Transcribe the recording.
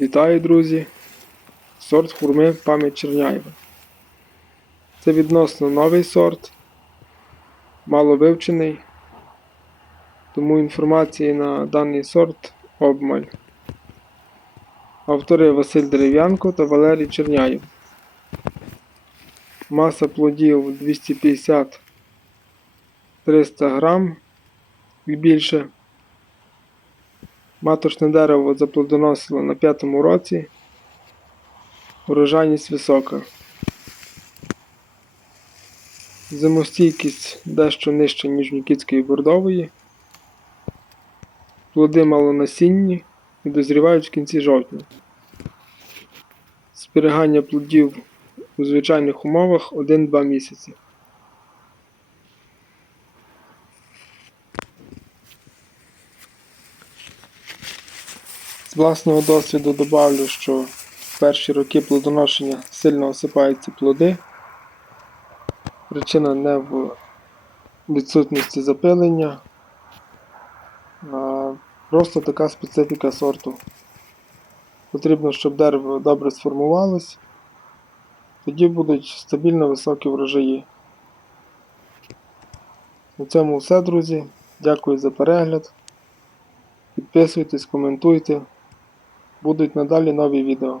Вітаю, друзі! Сорт хурми пам'ять Черняєва. Це відносно новий сорт, мало вивчений, тому інформації на даний сорт обмаль. Автори Василь Дерев'янко та Валерій Черняєв. Маса плодів 250-300 грам і більше. Маточне дерево заплодоносило на п'ятому році. Урожайність висока. Зимостійкість дещо нижча, ніж Нікітської бордової. Плоди малонасінні і дозрівають в кінці жовтня. Зберігання плодів у звичайних умовах 1-2 місяці. Власного досвіду добавлю, що в перші роки плодоношення сильно осипаються плоди. Причина не в відсутності запилення, а просто така специфіка сорту. Потрібно, щоб дерево добре сформувалось, тоді будуть стабільно високі врожаї. На цьому все, друзі. Дякую за перегляд. Підписуйтесь, коментуйте. Будуть надалі нові відео.